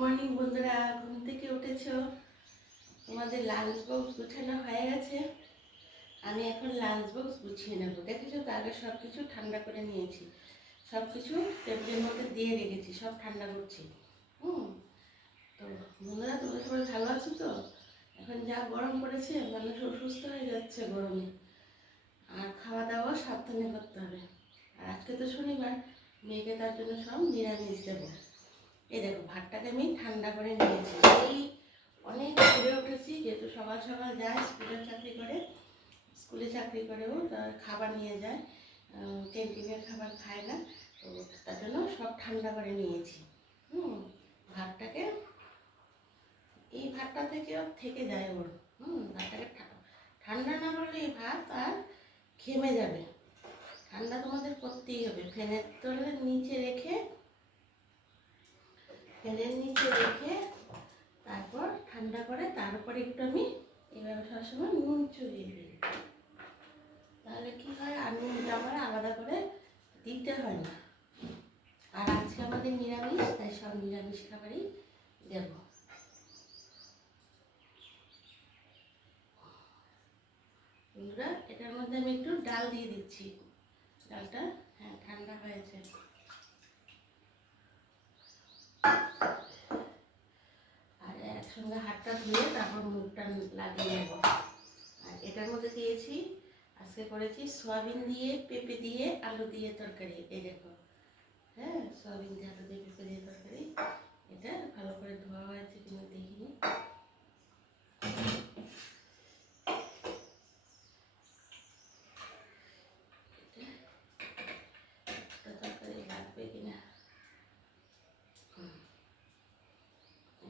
Morning বন্ধুরা, ঘুম থেকে উঠেছো? তোমাদের লাঞ্চ বক্স গুছানো হয়ে গেছে। আমি এখন লাঞ্চ বক্স গুছিয়ে নেব। দেখেছো তো, আগে সব কিছু ঠান্ডা করে নিয়েছি, সব কিছু টেবিলের মধ্যে দিয়ে রেখেছি, সব ঠান্ডা করছি। তো বন্ধুরা, তোমরা সবাই ভালো আছো তো? এখন যা গরম পড়েছে, মানুষ অসুস্থ হয়ে যাচ্ছে গরমে। আর খাওয়া দাওয়া সাবধানে করতে হবে। আর আজকে তো শনিবার, মেয়েকে তার জন্য সব নিরামিষ দেবো। এই দেখো, ভাতটাকে আমি ঠান্ডা করে নিয়েছি। এই অনেক ঘুরে উঠেছি, যেহেতু সকাল সকাল যায় স্কুলে চাকরি করেও তার খাবার নিয়ে যায়, ক্যান্টিনের খাবার খায় না। তো তার জন্য সব ঠান্ডা করে নিয়েছি। ভাতটাকে, এই ভাতটা থেকে যায় ওর। ভাতটাকে ঠান্ডা না করলে এই ভাত আর ঘেমে যাবে। ঠান্ডা তোমাদের করতেই হবে। ফ্যানের নিচে রেখে তারপর ঠান্ডা করে, তারপরে একটু আমি এইভাবে সবসময় নুন চড়িয়ে দিই। তাহলে কি হয়, আর নুনটা আমার আলাদা করে দিতে হয় না। আর আজকে আমাদের নিরামিষ, তাই সব নিরামিষ খাবারই দেব। বন্ধুরা, এটার মধ্যে আমি একটু ডাল দিয়ে দিচ্ছি। ডালটা ঠান্ডা হয়েছে। আর একসঙ্গে হাতটা ধুয়ে তারপর মুখটা লাগিয়ে নেব। আর এটার মধ্যে দিয়েছি, আজকে করেছি সয়াবিন দিয়ে, পেঁপে দিয়ে, আলু দিয়ে তরকারি। এই দেখো, সয়াবিন দিয়ে, আলু দিয়ে, পেঁপে দিয়ে তরকারি। এটা ভালো করে ধোয়া হয়েছে কিনা দেখিনি। তরকারি লাগবে কিনা,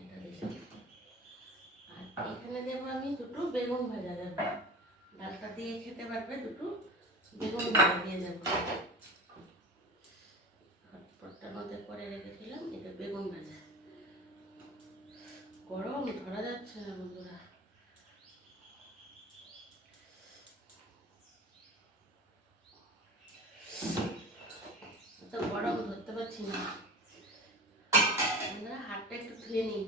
এটা দিলাম। আর এখানে দেবো আমি দুটো বেগুন ভাজা দেবো। ডালটা দিয়ে খেতে পারবে, দুটো বেগুন ভাজা দিয়ে দেবো। হটপটটার মধ্যে করে রেখেছিলাম, এটা বেগুন ভাজা। গরম ধরা যাচ্ছে না বন্ধুরা। তো গরম ধরতে পারছি না। বন্ধুরা, হাতটা একটু ধুয়ে নিই।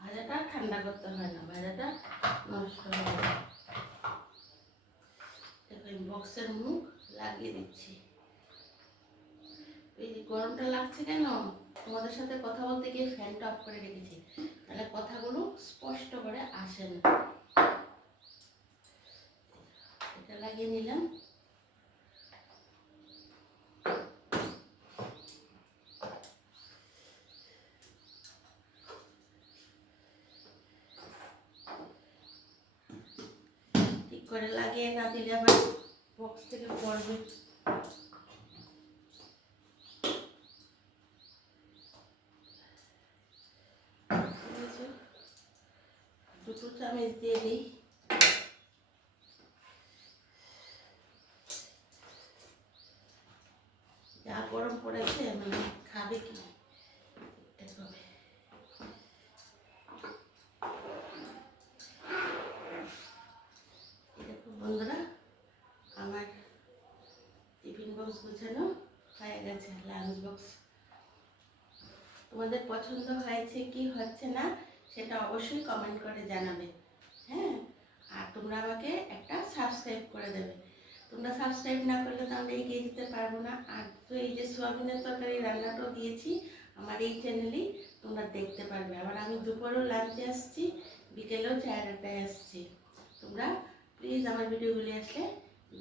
ভাজাটা ঠান্ডা করতে হয় না, ভাজাটা নষ্ট হয়ে যায়। বক্সের মুখ লাগিয়ে দিচ্ছি। এই গরমটা লাগছে কেন, তোমাদের সাথে কথা বলতে গিয়ে ফ্যানটা অফ করে রেখেছি, তাহলে কথাগুলো স্পষ্ট করে আসে না। এটা লাগিয়ে নিলাম। ঠিক করে লাগিয়ে না দিলে আবার বক্স থেকে পড়বে। দুটো চামচ দিয়ে দিই। যা গরম পড়েছে, মানে খাবে কি দেখো বন্ধুরা, আমার টিফিন বক্স গুছানো হয়ে গেছে, লাঞ্চ বক্স। তোমাদের পছন্দ হয়েছে কি হচ্ছে না, সেটা অবশ্যই কমেন্ট করে জানাবে। আর তোমরা আমাকে একটা সাবস্ক্রাইব করে দেবে। তোমরা সাবস্ক্রাইব না করলে তাহলে এগিয়ে যেতে পারবো না। আর তো এই যে সোয়াবিনের তরকারি রান্নাটাও দিয়েছি আমার এই চ্যানেলেই, তোমরা দেখতে পারবে। আবার আমি দুপুরেও লাঞ্চে আসছি, বিকেলেও 4টায় আসছি। তোমরা প্লিজ আমার ভিডিওগুলি আসলে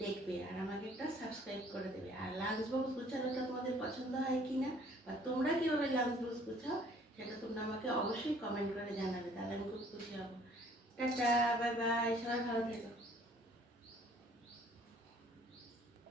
দেখবে আর আমাকে একটা সাবস্ক্রাইব করে দেবে। আর লাঞ্চ বক্স গুছানোটা তোমাদের পছন্দ হয় কি না, বা তোমরা কীভাবে লাঞ্চ বক্স গুছাও, সেটা তোমরা আমাকে অবশ্যই কমেন্ট করে জানাবে, তাহলে আমি খুব খুশি হব। টাটা, বাই বাই, সবাই ভালো থেকো।